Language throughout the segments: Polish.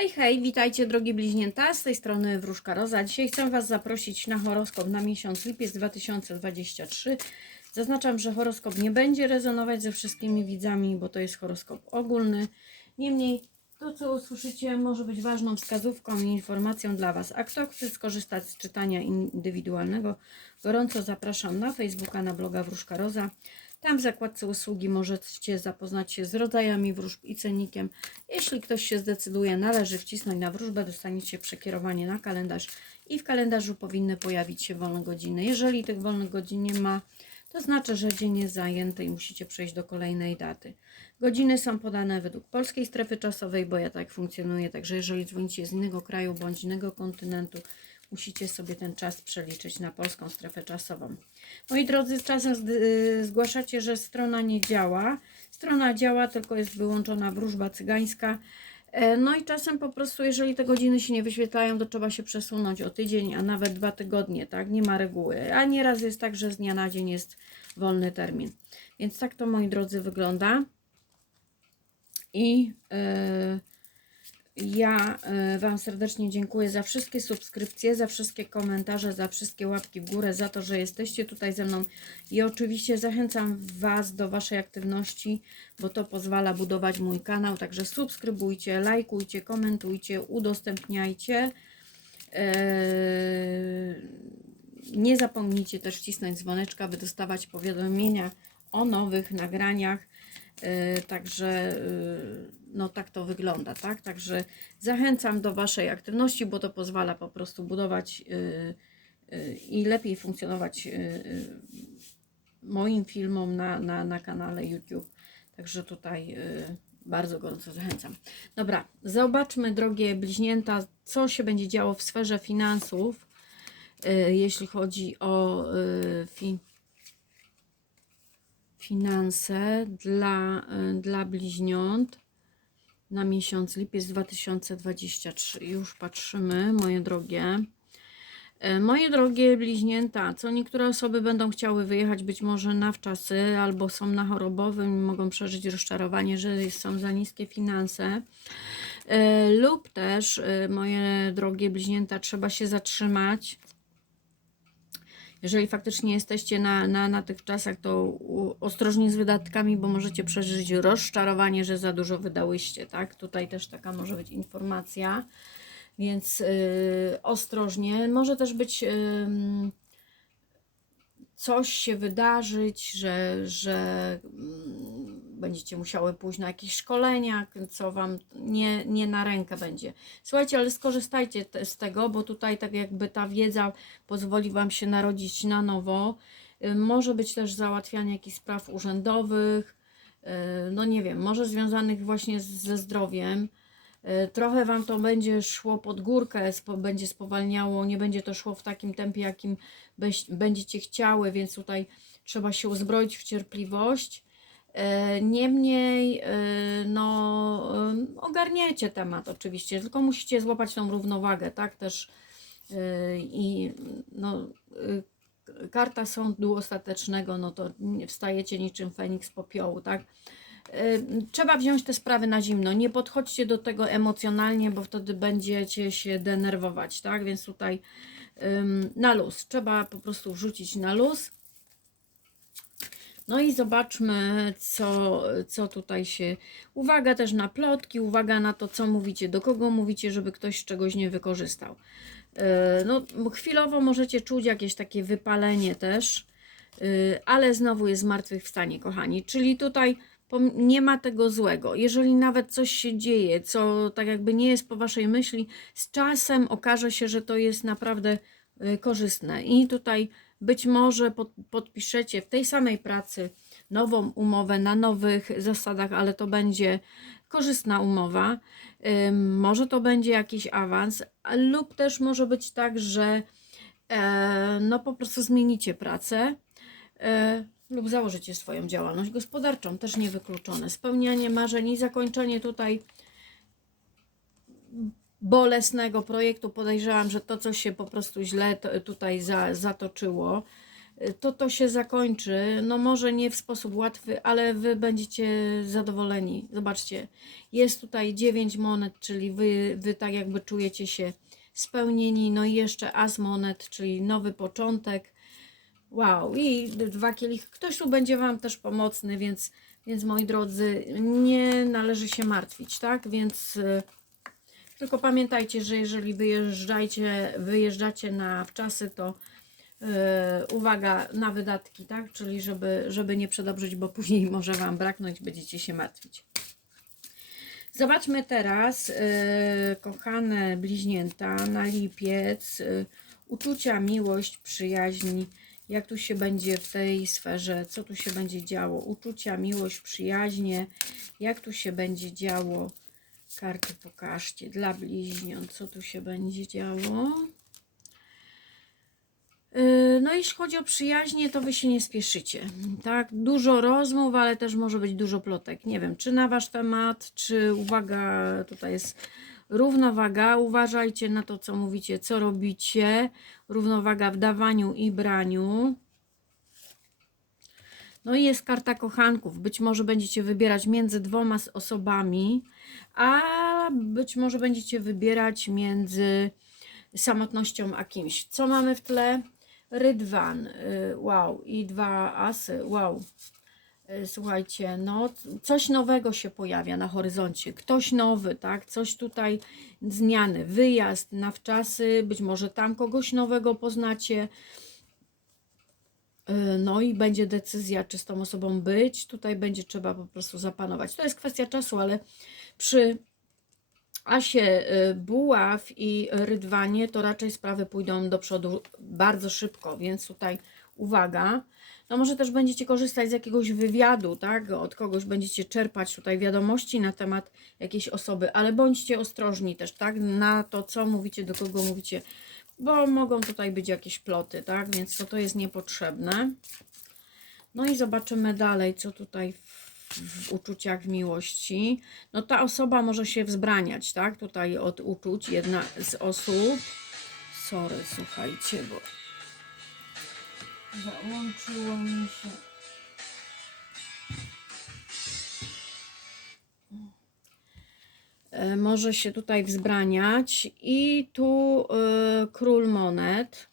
Hej, hej, witajcie drogie bliźnięta, z tej strony Wróżka Roza. Dzisiaj chcę Was zaprosić na horoskop na miesiąc lipiec 2023. Zaznaczam, że horoskop nie będzie rezonować ze wszystkimi widzami, bo to jest horoskop ogólny. Niemniej to, co usłyszycie, może być ważną wskazówką i informacją dla Was. A kto chce skorzystać z czytania indywidualnego, gorąco zapraszam na Facebooka, na bloga Wróżka Roza. Tam w zakładce usługi możecie zapoznać się z rodzajami wróżb i cennikiem. Jeśli ktoś się zdecyduje, należy wcisnąć na wróżbę, dostaniecie przekierowanie na kalendarz i w kalendarzu powinny pojawić się wolne godziny. Jeżeli tych wolnych godzin nie ma, to znaczy, że dzień jest zajęty i musicie przejść do kolejnej daty. Godziny są podane według polskiej strefy czasowej, bo ja tak funkcjonuję, także jeżeli dzwonicie z innego kraju bądź innego kontynentu, musicie sobie ten czas przeliczyć na polską strefę czasową. Moi drodzy, czasem y, zgłaszacie, że strona nie działa. Strona działa, tylko jest wyłączona wróżba cygańska. E, No i czasem po prostu, jeżeli te godziny się nie wyświetlają, to trzeba się przesunąć o tydzień, a nawet dwa tygodnie, tak? Nie ma reguły. A nieraz jest tak, że z dnia na dzień jest wolny termin. Więc tak to, moi drodzy, wygląda. I e, ja e, Wam serdecznie dziękuję za wszystkie subskrypcje, za wszystkie komentarze, za wszystkie łapki w górę, za to, że jesteście tutaj ze mną. I oczywiście zachęcam Was do Waszej aktywności, bo to pozwala budować mój kanał. Także subskrybujcie, lajkujcie, komentujcie, udostępniajcie. Eee, Nie zapomnijcie też wcisnąć dzwoneczka, by dostawać powiadomienia o nowych nagraniach. Yy, Także yy, no tak to wygląda, tak? Także zachęcam do Waszej aktywności, bo to pozwala po prostu budować yy, i lepiej funkcjonować moim filmom na, na, na kanale YouTube. Także tutaj bardzo gorąco zachęcam. Dobra, zobaczmy, drogie bliźnięta, co się będzie działo w sferze finansów, jeśli chodzi o yy, fi, finanse dla, y, dla bliźniąt na miesiąc lipiec 2023. Już patrzymy, moje drogie. E, Moje drogie bliźnięta, co niektóre osoby będą chciały wyjechać być może na wczasy albo są na chorobowym mogą przeżyć rozczarowanie, że są za niskie finanse. E, Lub też, e, moje drogie bliźnięta, trzeba się zatrzymać jeżeli faktycznie jesteście na, na, na tych czasach, to ostrożnie z wydatkami, bo możecie przeżyć rozczarowanie, że za dużo wydałyście, tak? Tutaj też taka może być informacja, więc yy, ostrożnie. Może też być ym, coś się wydarzyć, że, że mm, będziecie musiały pójść na jakieś szkolenia, co Wam nie, nie na rękę będzie. Słuchajcie, ale skorzystajcie te, z tego, bo tutaj tak jakby ta wiedza pozwoli Wam się narodzić na nowo. Y, Może być też załatwianie jakichś spraw urzędowych, y, no nie wiem, może związanych właśnie z- ze zdrowiem. Y, Trochę Wam to będzie szło pod górkę, będzie spowalniało, nie będzie to szło w takim tempie, jakim będziecie chciały, więc tutaj trzeba się uzbroić w cierpliwość. E, Niemniej, e, no, em, ogarniecie temat oczywiście, tylko musicie złapać tą równowagę, tak? Też e, i no, e, karta sądu ostatecznego, no to wstajecie niczym Feniks z popiołu, tak? E, Trzeba wziąć te sprawy na zimno. Nie podchodźcie do tego emocjonalnie, bo wtedy będziecie się denerwować, tak? Więc tutaj na luz. Trzeba po prostu wrzucić na luz. No i zobaczmy, co, co tutaj się. Uwaga też na plotki, uwaga na to, co mówicie, do kogo mówicie, żeby ktoś czegoś nie wykorzystał. Yy, No, chwilowo możecie czuć jakieś takie wypalenie też, yy, ale znowu jest zmartwychwstanie, kochani. Czyli tutaj nie ma tego złego. Jeżeli nawet coś się dzieje, co tak jakby nie jest po waszej myśli, z czasem okaże się, że to jest naprawdę y, korzystne. I tutaj być może pod, podpiszecie w tej samej pracy nową umowę na nowych zasadach, ale to będzie korzystna umowa. Może to będzie jakiś awans, lub też może być tak, że e, no po prostu zmienicie pracę e, lub założycie swoją działalność gospodarczą, też niewykluczone. Spełnianie marzeń i zakończenie tutaj bolesnego projektu. Podejrzewam, że to, co się po prostu źle tutaj za, zatoczyło, to to się zakończy. No może nie w sposób łatwy, ale wy będziecie zadowoleni. Zobaczcie, jest tutaj 9 monet, czyli wy, wy tak jakby czujecie się spełnieni. No i jeszcze as monet, czyli nowy początek. Wow, i dwa kielichy. Ktoś tu będzie Wam też pomocny, więc, więc moi drodzy, nie należy się martwić, tak? Więc y, tylko pamiętajcie, że jeżeli wyjeżdżajcie, wyjeżdżacie na wczasy, to y, uwaga na wydatki, tak? Czyli żeby, żeby nie przedobrzyć, bo później może Wam braknąć, będziecie się martwić. Zobaczmy teraz, y, kochane bliźnięta, na lipiec, y, uczucia, miłość, przyjaźń, jak tu się będzie w tej sferze, co tu się będzie działo, uczucia, miłość, przyjaźnie, jak tu się będzie działo, karty pokażcie, dla bliźniąt, co tu się będzie działo. Yy, No jeśli chodzi o przyjaźnie, to wy się nie spieszycie. Tak, dużo rozmów, ale też może być dużo plotek. Nie wiem, czy na wasz temat, czy uwaga, tutaj jest równowaga. Uważajcie na to, co mówicie, co robicie. Równowaga w dawaniu i braniu. No i jest karta kochanków. Być może będziecie wybierać między dwoma osobami, a być może będziecie wybierać między samotnością a kimś. Co mamy w tle? Rydwan, y, wow, i dwa asy, wow. Y, Słuchajcie, no coś nowego się pojawia na horyzoncie, ktoś nowy, tak, coś tutaj, zmiany, wyjazd na wczasy, być może tam kogoś nowego poznacie, Y, no i będzie decyzja, czy z tą osobą być, tutaj będzie trzeba po prostu zapanować. To jest kwestia czasu, ale przy Asie y, buław i rydwanie, to raczej sprawy pójdą do przodu bardzo szybko, więc tutaj uwaga. No może też będziecie korzystać z jakiegoś wywiadu, tak? Od kogoś będziecie czerpać tutaj wiadomości na temat jakiejś osoby, ale bądźcie ostrożni też, tak? Na to, co mówicie, do kogo mówicie, bo mogą tutaj być jakieś ploty, tak? Więc to, to jest niepotrzebne. No i zobaczymy dalej, co tutaj w, w uczuciach, w miłości. No ta osoba może się wzbraniać, tak? Tutaj od uczuć jedna z osób. Sorry, słuchajcie, bo załączyło mi się. E, Może się tutaj wzbraniać i tu e, król monet.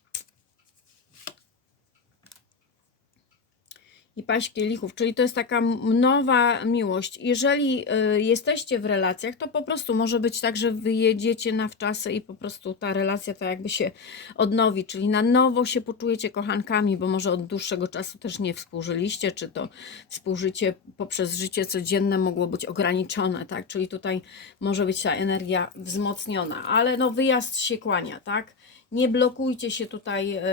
I paść kielichów, czyli to jest taka nowa miłość. Jeżeli y, jesteście w relacjach, to po prostu może być tak, że wyjedziecie na wczasy i po prostu ta relacja to jakby się odnowi, czyli na nowo się poczujecie kochankami, bo może od dłuższego czasu też nie współżyliście, czy to współżycie poprzez życie codzienne mogło być ograniczone, tak? Czyli tutaj może być ta energia wzmocniona, ale no wyjazd się kłania, tak? Nie blokujcie się tutaj e,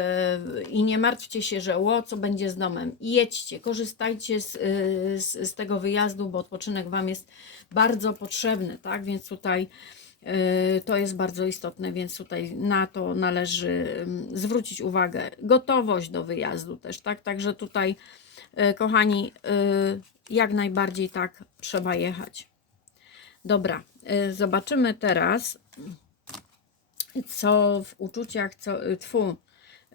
i nie martwcie się, że o, co będzie z domem. Jedźcie, korzystajcie z, e, z, z tego wyjazdu, bo odpoczynek Wam jest bardzo potrzebny, tak? Więc tutaj e, to jest bardzo istotne, więc tutaj na to należy zwrócić uwagę. Gotowość do wyjazdu też, tak? Także tutaj, kochani, jak najbardziej tak trzeba jechać. Dobra, zobaczymy teraz co w uczuciach, co, tfu,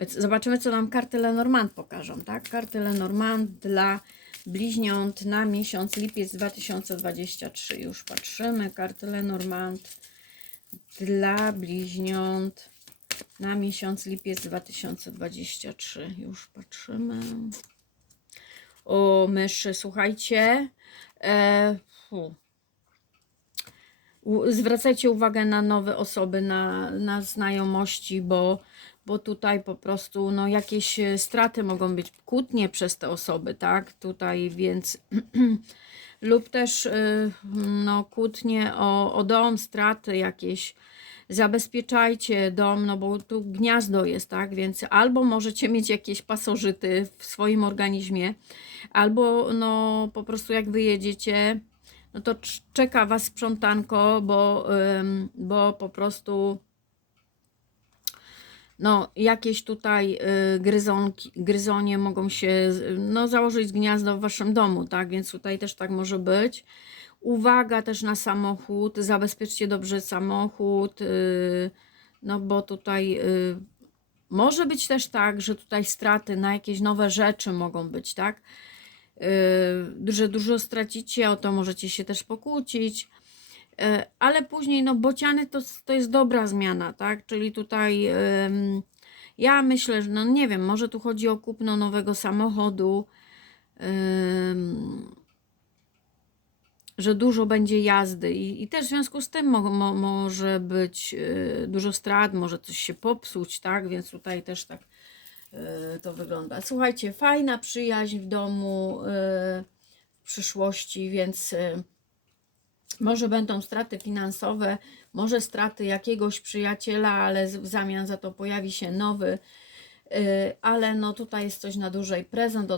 zobaczymy, co nam karty Lenormand pokażą, tak? Karty Lenormand dla bliźniąt na miesiąc lipiec 2023. Już patrzymy, karty Lenormand dla bliźniąt na miesiąc lipiec 2023. Już patrzymy. O, myszy, słuchajcie. E, fu. Zwracajcie uwagę na nowe osoby, na, na znajomości, bo, bo tutaj po prostu no, jakieś e, straty mogą być, kłótnie przez te osoby, tak? Tutaj więc lub też y, no, kłótnie o, o dom, straty jakieś. Zabezpieczajcie dom, no bo tu gniazdo jest, tak? Więc albo możecie mieć jakieś pasożyty w swoim organizmie, albo no po prostu jak wyjedziecie, no to cz- czeka Was sprzątanko, bo, bo po prostu no, jakieś tutaj y, gryzonki, gryzonie mogą się no, założyć gniazdo w Waszym domu, tak? Więc tutaj też tak może być. Uwaga też na samochód, zabezpieczcie dobrze samochód, y, no bo tutaj y, może być też tak, że tutaj straty na jakieś nowe rzeczy mogą być, tak? Yy, że dużo stracicie, o to możecie się też pokłócić. Yy, Ale później, no, bociany to, to jest dobra zmiana, tak? Czyli tutaj ja myślę, że no nie wiem, może tu chodzi o kupno nowego samochodu. Że dużo będzie jazdy i, i też w związku z tym mo, mo, może być y, dużo strat, może coś się popsuć, tak? Więc tutaj też tak y, to wygląda. Słuchajcie, fajna przyjaźń w domu y, w przyszłości, więc y, może będą straty finansowe, może straty jakiegoś przyjaciela, ale w zamian za to pojawi się nowy, y, ale no tutaj jest coś na dłużej. Prezent